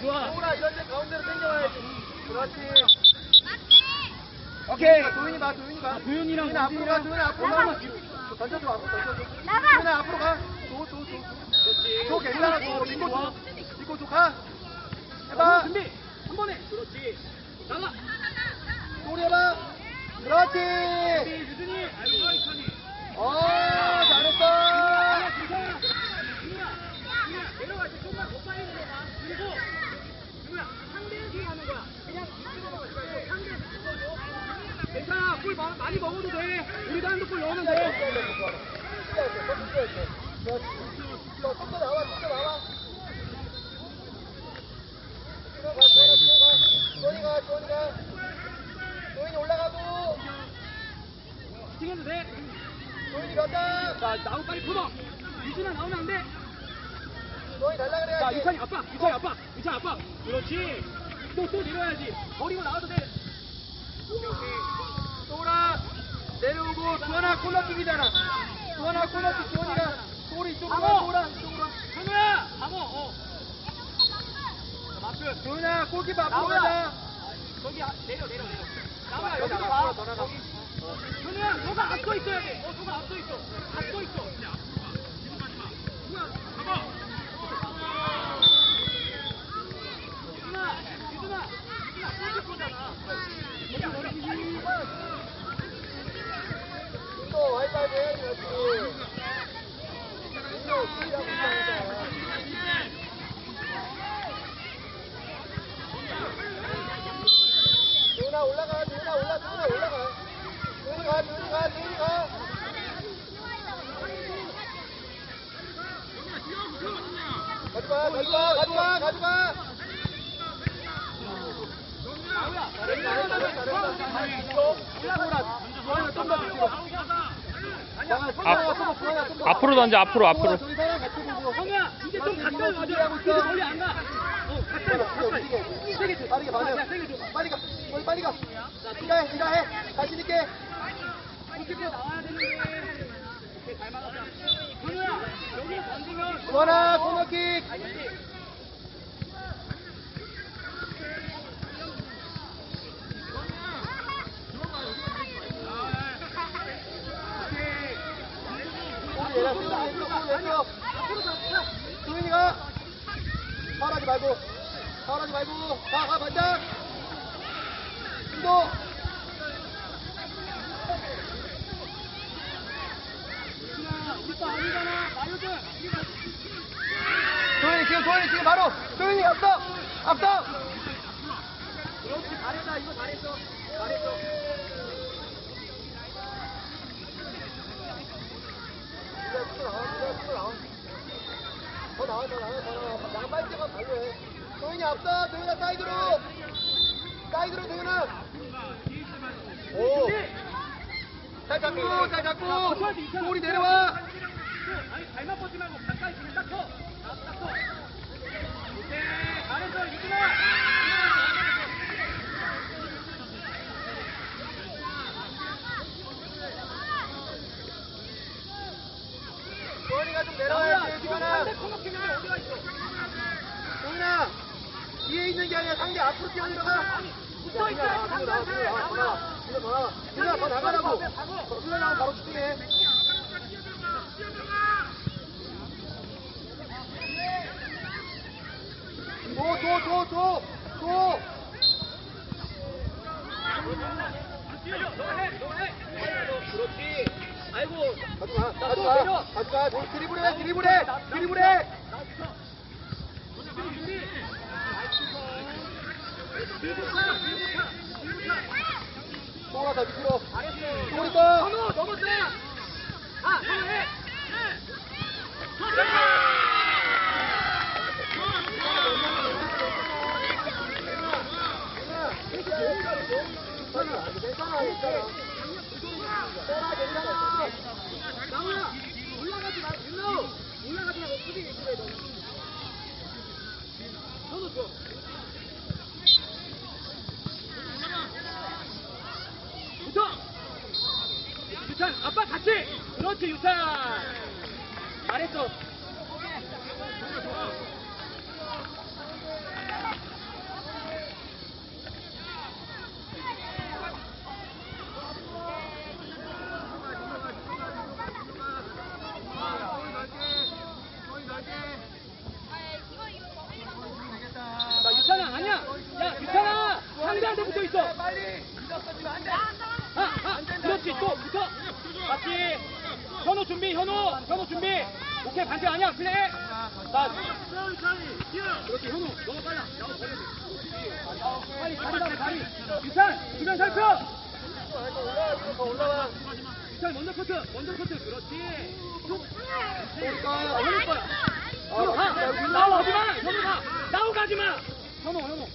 좋아. 가운데로 당겨와야지. 그렇지. 오케이. 도윤이 봐, 도윤이 봐. 도윤이랑 도윤이 앞으로 가, 도윤이 앞으로 가. 던져줘, 앞으로 던져줘. 도윤이 앞으로 가. 줘, 줘, 줘. 그렇지. 줘, 괜찮아, 줘. 믿고 줘. 믿고 줘, 가. 해봐. 해봐. 준비. 한 번에. 그렇지. 나가. 소리 해봐. 그렇지. 유준이. 아이고 이찬이. 어, 잘했어. 괜찮아. 준우야. 준우야 내려갈 때 조금만 더 빨리 내려가. 그리고 준우야 상대 뒤에 하는 거야. 그냥 뒤집어서 가지 말고 상대 뒤집어줘. 괜찮아. 골 마- 많이 먹어도 돼. 우리도 한두 골 넣으면 돼. 유찬이 아빠. 유찬이 아빠. 유찬이 아빠. 그렇지. 또또 내려야지. 버리고 나와도 돼. 소라 내려오고 주원아 코너킥이잖아. 주원아 코너킥 주원이가 소리 이쪽으로. 소라 이쪽으로. 현우야. 방어. 어. 자, 마크. 주원아 골키퍼 앞으로 나오야. 가자. 저기 아- 내려 내려 내려. 나와 여기 나가. 여기. 현우야 너가 앞서 있어야 돼. 어 너가 앞서 있어. 앞서 있어. 유준아, 유준아, 유준아, 골키퍼잖아. 여기 머리 또 와이파이 해야지 그렇지. 운동 수비하고 있다. 주원아 올라가. 주원아 올라. 주원아 올라가. 주원이 가. 주원이 가. 주원이 가. 가져가. 가져가. 가져가. 가져가. 나우야. 잘했다. 잘했다. 잘했다. 올라오라. 주원이 좀더 뒤로. 아니야. 주원아 좀 더. 앞으로 던져, 앞으로, 앞으로. 같이 보고. 현우야, 이제 좀 가까이 와줘. 이제 있어. 멀리 안 가. 어, 가까이 와, 가까이. 세게 줘. 빠르게 반응. 야, 세게 줘. 빨리 가. 빨리 빨리 가. 일해 일해. 자신 있게. 골키퍼 나와야 되는데. 잘 막았다. 현우야, 여기로 던지면. 주원아 코너킥. 우리 얘랑 왼쪽 왼쪽. 조인이가 파울하지 말고 파울하지 말고 가 가 반장. 인도. 조인이 지금 조인이 지금 바로 조인이 앞서 앞서. 그렇지, 잘했다. 이거 잘했어. 잘했어. 뛰어 발로 해 도윤이 앞서 도윤아 사이드로 사이드로 도윤아 오 잘 잡고 잘 잡고 볼이 내려와 아니, 발만 뻗지 말고 가까이 지금 딱 쳐. 아, 딱 쳐. 오케이. 잘했어, 유준아. 도윤이가 좀 나우야, 내려와야지 지금 상대 어디가 있어? 도윤아 뒤에 있는 게 아니라 상대 앞으로 뛰어내려가 붙어 나와 더 나와 더 나와 더 나와 더 나와 도윤아 더 나가라고. 더 나가면 바로 슈팅해. 줘줘줘줘줘. 그렇지. 아이고. 가져가, 가져가. 가져가, 저 드리블해, 드리블해, 드리블해. 더 밑으로. 더. 현우 넘었어. 아, 현우 해. 괜찮아, 괜찮아. 유찬 아빠 같이. 그렇지 유찬. 잘했어. 빨리 뒤덮어지면 안 돼. 아, 그렇지 또 붙어. 맞지. 현우 준비 현우 현우 준비. 오케이 반대 아니야 플레이. 나. 그렇지 현우 너가 빨라. 빨리 다리 잡아 다리. 유찬 주변 살펴. 올라와 올라와. 유찬 먼저 커트 먼저 커트 그렇지. 그러니까 올릴 거야 올릴 거야. 나오지마 현우가 나오가지마 현우 현우.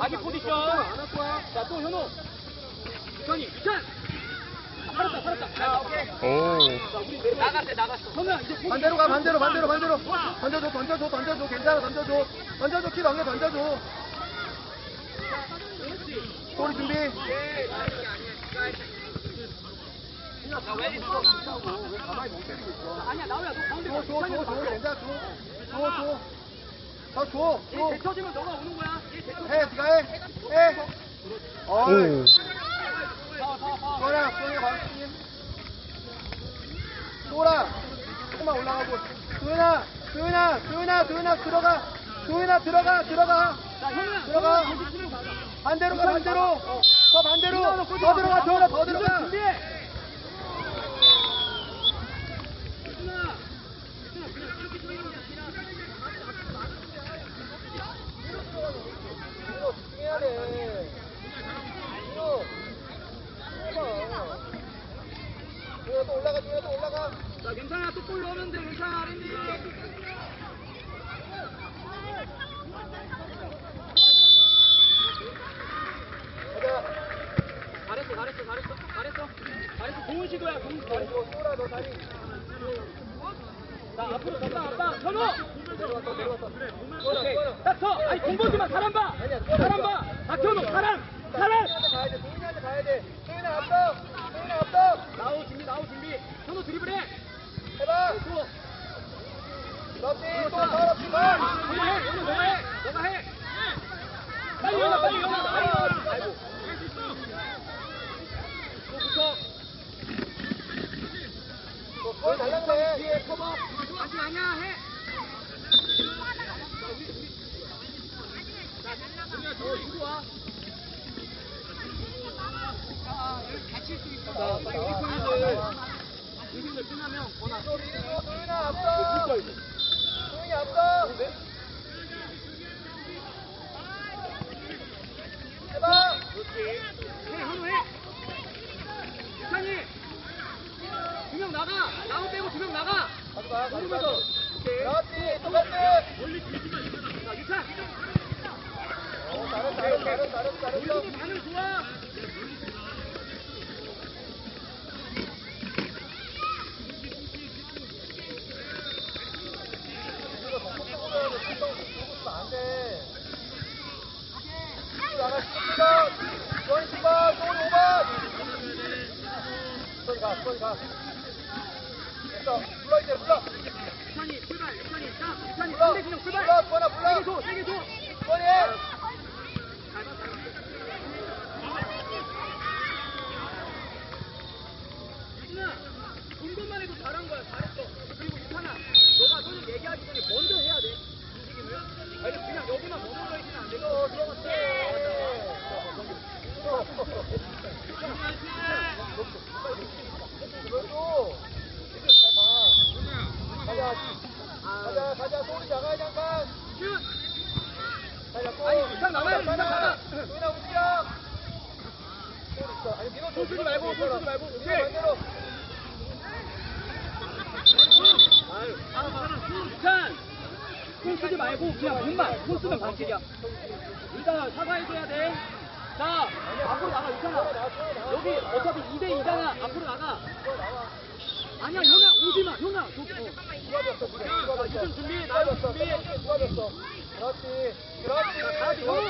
아기 포지션. 자, 또 현우. 유찬이, 유찬! 살았다, 살았다. 자, 오케이. 오. 자, 우리 나갔대, 나갔어. 현우야, 이제 포지. 반대로 가, 반대로, 반대로, 반대로. 던져줘, 던져줘, 던져줘. 괜찮아, 던져줘. 던져줘, 키 넘겨, 던져줘. 소리 준비. 야, 왜 있어? 아니야, 나오야, 너 가운데 줘, 가. 줘, 줘, 줘. 괜찮아, 줘. 줘, 줘. 더 줘, 얘 줘. 데쳐지면 너가 오는 거야. 얘 데쳐. 해, 니가 해. 해. 어이. 소라, 소라, 방심. 소라. 조금만 올라가고. 도현아, 도현아, 도현아, 도현아, 들어가. 도현아, 들어가, 들어가. 들어가. 반대로 가, 반대로. 더 반대로. 더 들어가, 도현아, 더 들어가. 준비해. 유준아. 유준아, 그냥 이렇게 게 돼. 이거. 도현아, 또 올라가, 또 올라가. 자, 괜찮아. 또골 넣으면 돼. 괜찮아, 아린디. 가자. 잘했어, 잘했어, 잘했어. 잘했어. 잘했어. 좋은 시도야, 좋은 시도. 소라, 너 다리. 자, 앞으로 더 가, 아빠. 현우. 내려왔어, 내려왔어. 오케이. 딱 서. 아니, 공 보지 마. 사람 봐. 사람 봐. 박현우, 사람. 사람. 도현이한테 가야 돼, 도현이한테 가야 돼. 도현아, 앞서. 도현아, 앞서. 나오 준비, 나오 준비. 현우 드리블해. 해봐. 또. 그렇지, 또 더, 출발. 현우 해. 너가 해. 너가 해. 빨리 현우, 빨리 현우. 아이고. 아이고. 또 붙어. 뭘 달라고 뒤에 해. 커버. 아직 아니야, 해. 와. 자, 빨리 우리 팀들. 우리 팀들 끝나면 전화. 또 밀고, 도현아, 앞서. 도현이 앞서. 해봐. 그렇지. 해, 현우 해. 유찬이. 두 명 나가. 나무 빼고 두 명 나가. 가져가, 오른쪽에서. 가져가. 오케이. 그렇지, 똑같이. 자, 유찬. 어, 잘했어, 잘했어, 잘했어, 잘했어, 잘했어. 우리도 반응 좋아. 이거 더 컸으면 더 컸으면 안 돼. 또 나가, 가 주원이 출발, 소리 5번. 수원이 가, 수원이 가. 됐어, 불러 이제, 불러. 유찬이 출발. 유찬이 자, 유찬이 불러, 상대 진영 출발. 불러, 주원아, 불러. 세게 줘, 세게 줘. 수원이 해. 유진아, 본 것만 해도 잘한 거야. 잘했어. 그리고 유찬아, 너가 손을 얘기하기 전에 먼저 해야 돼. 움직임을. 아니 그냥 여기만 머물러 있으면 안 되고. 어, 들어갔지. 그래도 가자, 가자, 가자, 소리 나가야 잠깐. 슛. 가자, 또. 아니, 이상 나가요, 이상 나가. 소리나 움직여. 소리 있어. 아니, 민호 손 쓰지 말고, 손 쓰지 말고. 그냥 몸만. 손 쓰면 반칙이야. 일단 사과해줘야 돼. 자, 앞으로 나가, 유찬아. 여기 어차피 2대 2잖아. 앞으로 나가. 아니야, 현아, 오지 마. 현아, 저, 어. 유찬 준비, 나도 준비. 그렇지. 그렇지. 아니, 현우,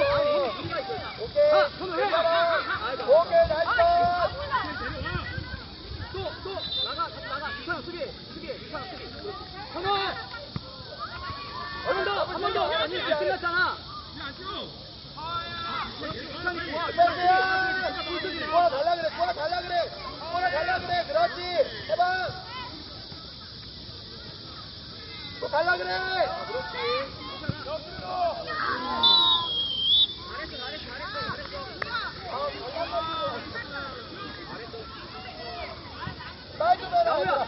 우리가 있어. 해. 오케이, 나이스. 또, 또, 나가, 같이 나가. 유찬아, 수비, 수비, 유찬아, 수비. 현우! 한번 더, 한 번 더. 아니, 안 끝났잖아. 유찬이 좋아. 그렇지. 좋아, 달라 그래. 좋아, 달라 그래. 좋아, 달라 그래. 그렇지. 해봐. 또 달라 그래. 그렇지. 잘했어, 잘했어, 잘했어, 잘했어. 아, 달라.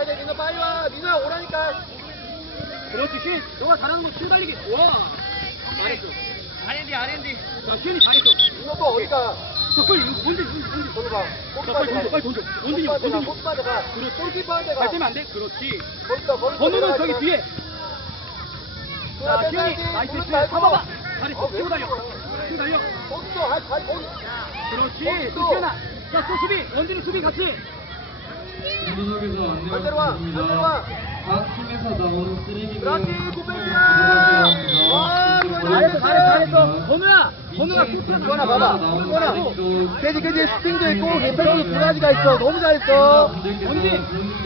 가야 돼 민호. 빨리 와. 민호야 오라니까. 그렇지 슈 너가 잘하는 거 출발리기 좋아 잘했어. R&D R&D. 자 슈이 잘했어. 민호 또 어디가? 저 빨리 뭔지 뭔지 뭔지 저리 가자 빨리 던져 빨리 던져 원진이 원진이 꽃 빠져가. 그렇지. 골키퍼한테 가. 갈 때면 안돼? 그렇지. 거기서 거기서 번호는 저기 뒤에. 마. 자 뺏어야지. 나이스. 봐봐봐 아, 잘했어. 왜 치고 달려. 그러냐. 치고 달려. 거기서 아, 잘 거기. 그렇지. 또 슈나. 자또 수비. 원진이 수비 같이 와. 안내가 각 팀에서 나오는 쓰레기는 그렇지, 각 고백이야. 잘했어, 합니다. 잘했어 번호가 이층 또 이거나 봐봐. 또 그지 그지 스팅도 있고 개편도 두 가지가 있어 너무 잘했어 원진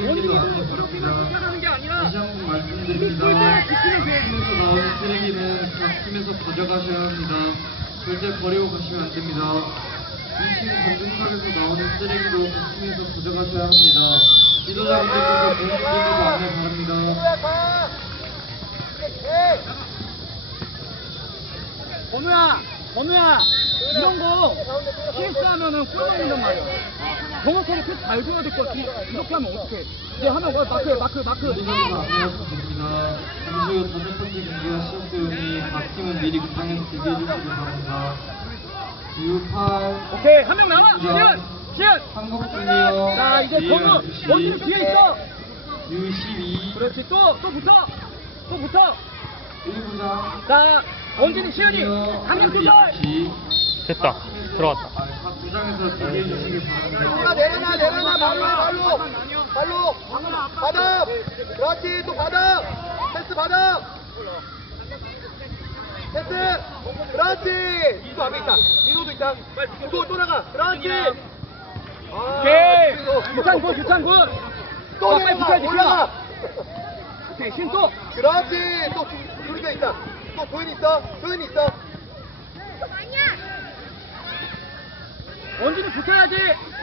원진이 그렇게 하는 게 아니라 다시 한번 말씀드립니다. 팀에서 나오는 쓰레기는 각 팀에서 가져가셔야 합니다. 절대 버리고 가시면 안 됩니다. 2층 관중석에서 나오는 쓰레기도 각 팀에서 가져가셔야 합니다. 지도자분들께서 공식적으로 안내 바랍니다. 번호야, 번호야, 이런 거 실수하면은 골 먹는단 말이야. 정확하게 패스 잘 줘야 될 것 같지. 이렇게 하면 어떡해. 이제 하면 와, 마크, 마크, 마크. 안내하셔도 됩니다. 잠시 후 다섯 번째 경기가 시작되오니 각 팀은 미리 구장에서 대기해 주시기 바랍니다. U8 오케이, 한 명 남아. 시은, 시은. 한국 중이요. 자, 이제 번호, 원진 뒤에 있어. U12 그렇지, 또, 또 붙어. 또 붙어. 1부장 자, 원진이, 시은이. 한명 두절. 됐다. 들어갔다. 각 구장에서 대기해 주시기 바랍니다. 내려놔 내려놔 발로 발로 발로 받아 그렇지 또 받아 패스 받아 패스 그렇지 또 앞에 있다 민호도 있다 또, 또 나가 그렇지 아, 오케이. 민호. 유찬 군, 유찬 군. 또 자, 빨리 붙여야지, 올라가 오케이, 시은 또. 그렇지 또 조리가 있다 또 조인 있어 조인 있어 원진이 붙어야지.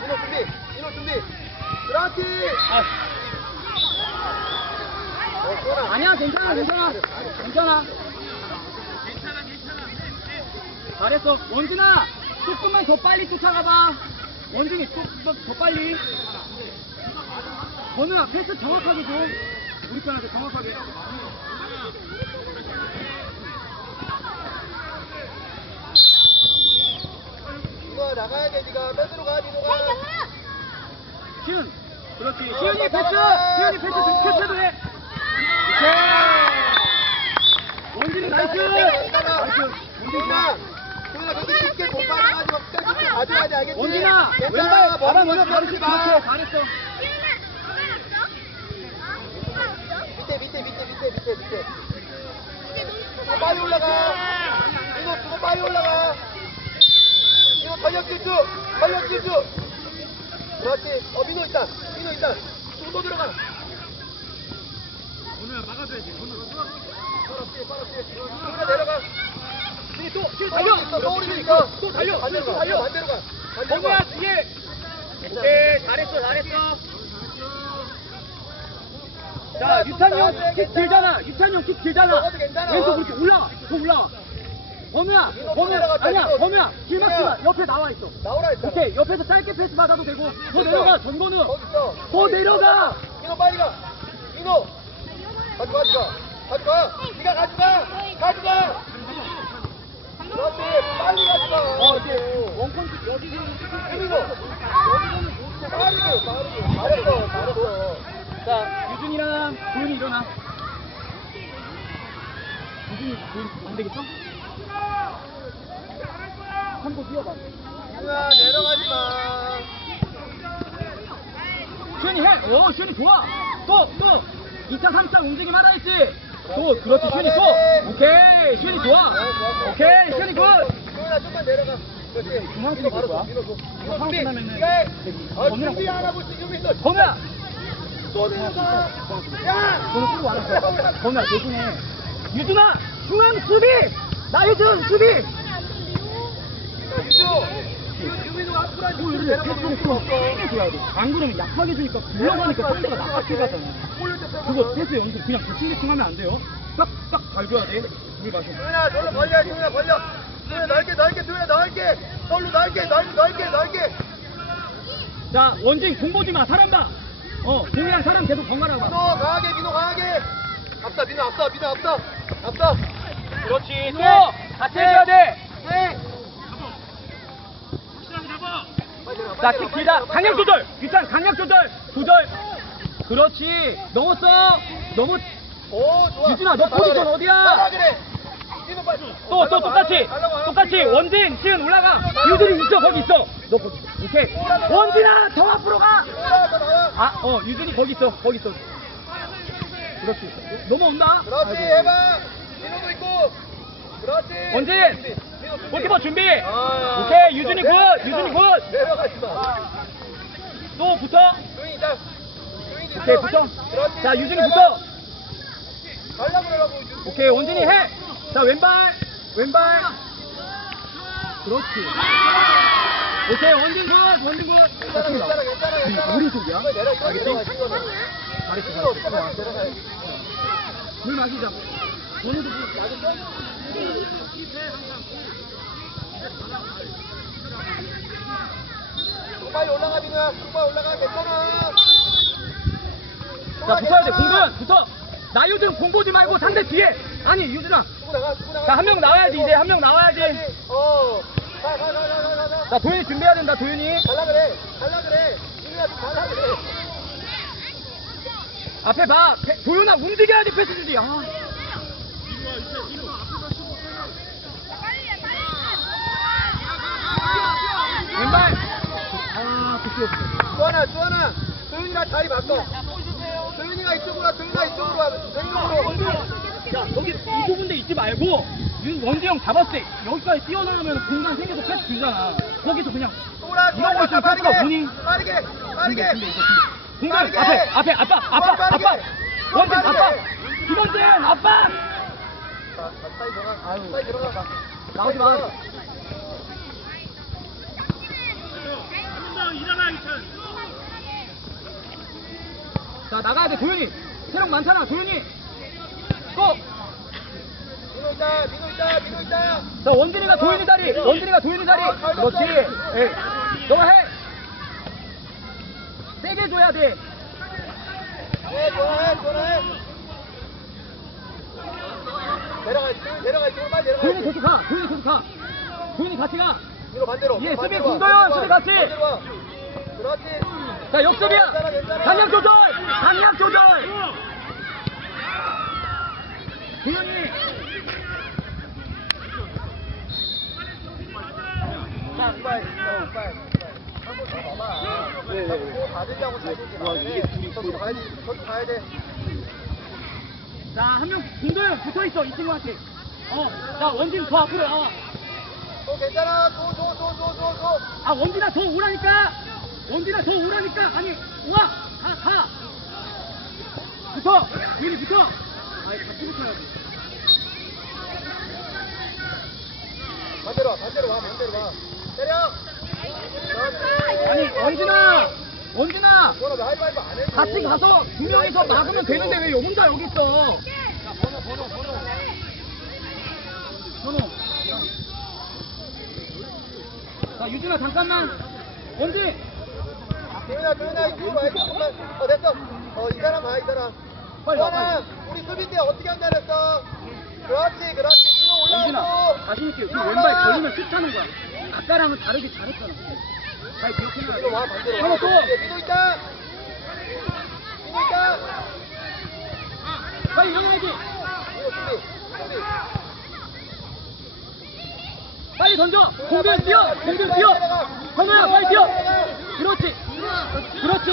민호 준비 민호 준비 그렇지 아, 어. 아니야, 괜찮아, 괜찮아. 괜찮아. 잘했어. 원진아, 조금만 더 빨리 쫓아가봐. 원진이 조금 더 빨리. 번우야, 패스 정확하게 줘. 우리 편한테 정확하게. 민호야 나가야 돼 니가 뺏으러 가 민호가 시은. 그렇지. 어, 시은이 패스! 시은이 패스 좀 어. 교체도 해. 오케이. 원진이 나이스! 나이스. 원진이 소연아 쉽게 못 받아가지고 끝까지 가져야지 알겠지? 원진아, 괜찮아 왼발 바람 먼저 그렇지, 마. 잘했어. 밑에 밑에 밑에 밑에 밑에. 밑에 더 빨리 올라가. 민호 더 빨리 올라가. 민호 전력 질주 전력 질주 그렇지. 어 민호 있다. 민호 있다. 또 들어가. 번우야, 막아줘야지. 빨았지 소연아 내려가 시은이 또, 시은이 달려 달려. 있어 서울이 시은이 있어 또 달려. 반대로 또가 달려. 반대로 가 반대로 가 뒤에. 오케이, 잘했어, 잘했어. 자, 유찬이 형킥 길잖아. 유찬이 형킥 길잖아. 먹어도 괜찮아. 왼쪽 그렇게 올라와. 더 올라와. 번우야, 민호 번우 내려갔다, 아니야, 민호. 번우야. 길 막지 마. 민호야. 옆에 나와 있어. 나오라 했잖아 오케이, 옆에서 짧게 패스 받아도 되고. 더 내려가, 전번우. 거기 있어 더 내려가. 민호 빨리 가 민호 가져가 가져가 가져가 네가 가져가 가져가 그렇지 빨리 가져가 어, 이제 원컨트 여기서 민호 빠르게 빠르게 잘했어 잘했어 자, 유준이랑 도윤이 일어나. 유준이, 도윤 안 되겠어? 한번 뛰어봐. 민호야 내려가지 마 슈현이 해! 오, 슈현이 좋아! 또, 또! 2차, 3차 움직임 하라 했지? 또, 그렇지, 슈현이 또! 오케이, 슈현이 좋아! 오케이, 슈현이 굿! 소연아 좀만 내려가 그렇지 중앙 민호 바로? 줘 민호 줘 민호 상황 준비 준비 안 하고 있어 준비했어 번우야! 또 내려가 야 번호 쓰고 와라. 번우야, 대신에. 유준아! 중앙 수비! 나유준 수비! 뭐 이렇게 패스를 좀 세게 줘야 돼. 안 그러면 약하게 주니까 굴러가니까 상대가 나쁘게 가잖아. 그거 패스 연습 그냥 대충대충 하면 안 돼요. 딱, 딱잘 줘야 돼. 물 마셔. 소연아 저로 벌려 소연아 벌려 소연아 넓게 넓게 소연아 넓게 서울로 넓게 넓게 넓게 넓게 자, 원진 공 보지 마. 사람 봐. 어, 공이랑 사람 계속 번갈아 봐. 민호 강하게 민호 강하게 앞서 민호 앞서 민호 앞서 앞서 그렇지. 또 같이 해줘야 돼. 네 빨리 내려가, 자, 킥 길다. 내려가. 조절. 일단 강약 조절. 조절. 그렇지. 넘었어. 넘어. 오 좋아 유진아, 너 포지션. 어디야? 또, 또 똑같이. 똑같이. 원진, 시은 올라가. 유진이 있어. 거기 있어. 너 거기. 오케이. 원진아, 더 앞으로 가. 아, 어, 유진이 거기 있어. 거기 있어. 그렇지. 넘어온다. 그렇지. 해봐 민호도 있고 그렇지 원진. 골키퍼 준비. 아, 오케이. 유진이 굿. 내려가. 유진이 굿. 내려가지 마 또 붙어. 조용히 있다 오케이. 붙어. 자, 유진이 해봐. 붙어. 달라고 유진이. 오케이, 원진이 해. 자, 왼발. 왼발. 그렇지. 오케이, 원진 굿. 원진 굿. 괜찮아 괜찮아 괜찮아 오른쪽이야? 알겠지? 잘했어, 잘했어. 내려가 물 마시자. 원우도 물 맞았어? 빨리 올라가 빨리 올라가 괜찮아 자, 붙어야 돼. 공군 붙어. 나 유준 공 보지 말고 상대 뒤에. 아니, 유준아. 주고 나가 주고 나가 자, 한 명 나와야지. 이제 한 명 나와야지. 어가가가가가 자, 도현이 준비해야 된다, 도현이. 달라 그래 달라 그래 민호야 좀 달라 그래 앞에 봐. 패- 도현아, 움직여야지 패스 주지. 아. 왼발. 아. 주하나 주하나 도윤이랑 자리 바꿔 도윤이가 이쪽으로 와 도윤이가 이쪽으로 와 도윤이로 야, 여기 이 좁은데 있지 말고 윤 원재 형 잡았을 때 여기까지 뛰어나오면 공간 생겨서 패스 주잖아. 거기서 그냥 돌아 이러고 있으면 패스가 뭐니? 빠르게 빠르게 공간 빠르게. 앞에 앞에 아빠 아빠 빠르게. 아빠 원재 빠르게. 아빠 김원재 아빠 자, 빨리 들어가 빨리 들어가 나오지 마. 자 나가야 돼 도현이. 체력 많잖아 도현이. 고! 민호 있다 민호 있다 민호 있다. 자 원진이가 도현이 자리 원진이가 도현이 자리. 그렇지. 예. 너가 해. 세게 줘야 돼. 네 좋아해 좋아해. 내려가 내려가 이쪽으로 빨리 내려가 도현이 계속 가 도현이 계속 가. 도현이 같이 가. 이거 반대로. 예, 반대로 수비 와, 공도현, 반대로 수비 와, 같이. 그렇지 자, 역습이야. 강약 조절. 강약 조절. 도현이. 자, 빨리, 어, 빨리. 한번 더 봐봐. 네, 네. 뭐 받으려고 자기지 와, 이게 둘이 저기 가야 돼. 저기 가야 돼. 자, 한 명 공도현 붙어 있어 이 친구한테. 어, 자 원진 더 앞으로 나와. 어, 괜찮아. 줘, 줘, 줘, 줘, 줘, 줘. 아 원진아 더 오라니까. 원진아 더 오라니까. 아니 와, 가, 가. 붙어. 도현이 붙어. 아이 같이 붙어야지. 반대로 와, 반대로 와, 반대로 와. 때려. 아니 원진아, 원진아. 뭐라, 왜 하이파이브 안 해? 같이 가서 두 명이서 막으면 되는데 왜 혼자 여기 있어? 번호, 번호, 번호. 현호. 자, 유진아, 잠깐만. 원지. 조윤아, 조윤아, 이쪽으로 와, 조금만. 어, 됐어. 어, 이 사람 봐, 이 사람. 조윤아, 우리 수비 때 어떻게 한다 그랬어? 그렇지, 그렇지. 민호 올라오고. 자신있게. 그 민호 왼발. 걸리면 슛 차는 거야. 아까랑은 다르게 잘했잖아. 잘 그렇게 민호 와, 반대로 와. 현호 또. 민호 있다. 민호 있다. 빨리 일어나야지. 민호 수비, 수비. 빨리 던져. 공격 뛰어. 공격 뛰어. 현호야, 빨리 뛰어. 그렇지. 그렇지.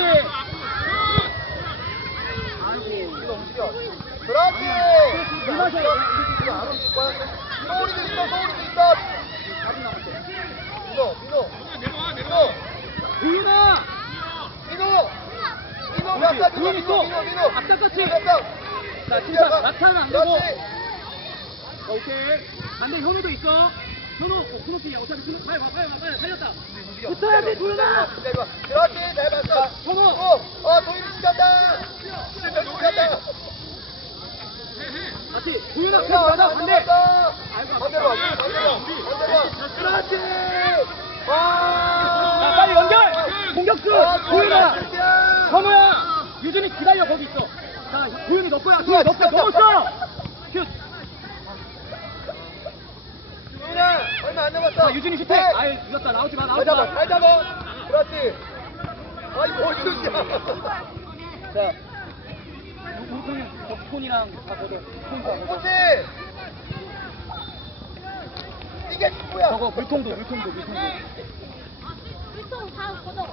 민호 움직여. 그렇지. 일어나서. 이거 안 움직일 거야? 소울이도 있어, 소울이도 있어. 민호, 민호. 민호. 민호. 민호. 살? 민호, 민호, 또. 민호, 민호. 아까 같이. 민호 몇 살? 자, 진짜 낙타는 안 되고. 오케이. 반대 현우도 있어. 현우, 어, 코너피야. 어차피 코너, 빨리 와, 빨리 와, 빨리 와. 살렸다. 붙어야지, 도윤아. 진짜 이거. 그렇지, 잘 봤어. 현우. 어, 어, 도윤이 지켰다. 지켰다. 같이. 도윤아, 계속 도윤아, 완전 반대. 반대로. 반대로 와, 반대로 와. 그렇지. 자, 와. 빨리 연결. 공격수. 아, 도윤아. 도윤아. 현우야. 도현이 너 거야. 누가 도현이 너 거야. 진짜 넘었어. 슛. 유진아 얼마 안 남았어 자, 유 진이. 네. 아이, 늦었다. 나오지 마. 잘 나오지 잡아 마. 잘 잡아 그렇지 아이 뭘 슛이야 자 우리 덕폰이랑 다 걷어. 폰다 걷어. 그렇지 이게 축구야 저거 물통도 물통도 물통도. 물통 다 걷어.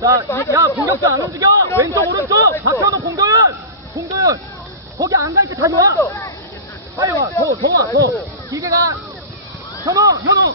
자, 이- 야 공격자 안 움직여. 왼쪽 오른쪽. 박현우 공도현. 공도현. 거기 안 가니까 다 좋아. 빨리 와. 더, 더 와. 더. 기계가 현우, 현우.